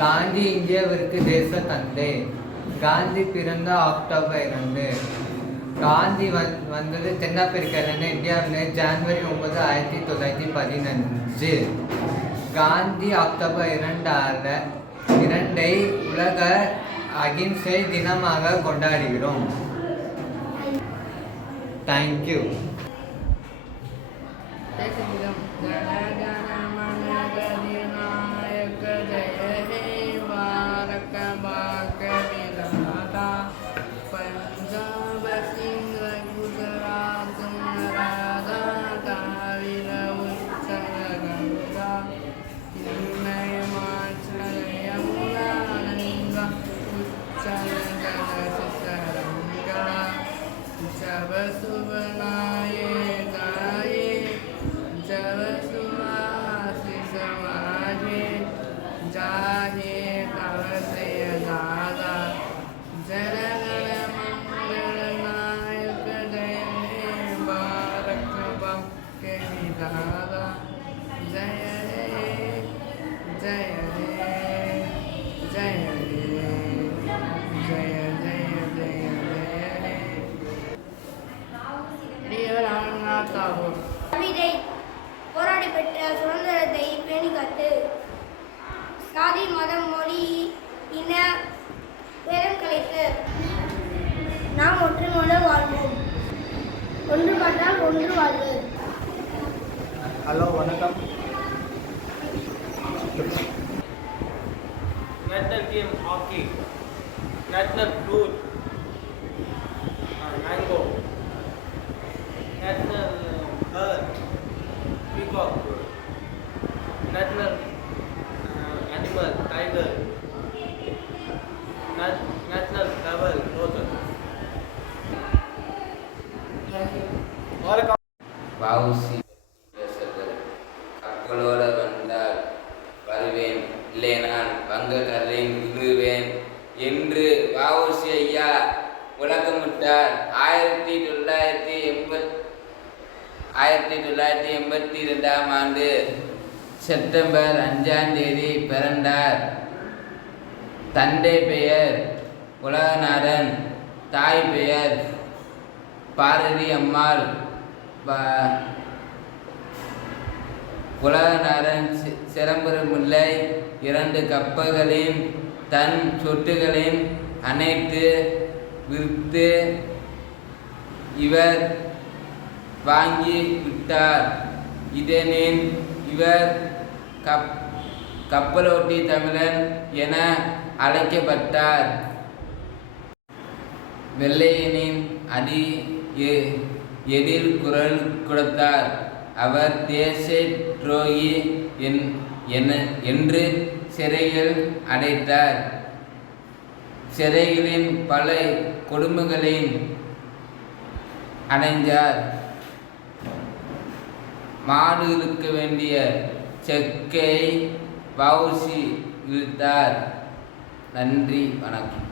காந்தி இந்தியாவிற்கு தேச தந்தை. காந்தி பிறந்த அக்டோபர் 2. காந்தி வந்தது தென்னாப்பிரிக்காவிலிருந்து இந்தியாவில் ஜனவரி 9, 1915. காந்தி அக்டோபர் 2 உலக அகிம்சை தினமாக கொண்டாடுகிறோம். தேங்க்யூ. போராடி பெற்ற சுதந்திரத்தை பேணிக்காத்து. சாதி மதம் மொழி இன பேரம் கலைத்து நாம் ஒற்றுமையோடு வாழ்வோம். ஒன்றுபட்டால் ஒன்று வாழ்வு. ஹலோ, வணக்கம். National game hockey, national fruit, mango, national bird, peacock, national animal, tiger, national flower, rose. VOC கப்பலோட வந்தால் வருவேன், இல்லை நான் வங்கக்கரையில் விழுவேன் என்று வஉசி ஐயா முழக்கமிட்டார். 1982 செப்டம்பர் 5 பிறந்தார். தந்தை பெயர் உலகநாதன், தாய் பெயர் பாரதி அம்மாள். உலகநாதன் சிறம்புறமுல்லை 2 கப்பல்களின் தன் சொத்துகளின் அனைத்து விற்று இவர் வாங்கி விட்டார். இதனின் இவர் கப்பலோட்டி தமிழன் என அழைக்கப்பட்டார். வெள்ளையனின் எதிர் குரல் கொடுத்தார். அவர் தேச துரோகி என்று சிறையில் அடைத்தார். சிறைகளின் பல கொடுமைகளின் அடைஞ்சார். மாடுகளுக்கு வேண்டிய செக்கை வஉசி இழுத்தார். நன்றி, வணக்கம்.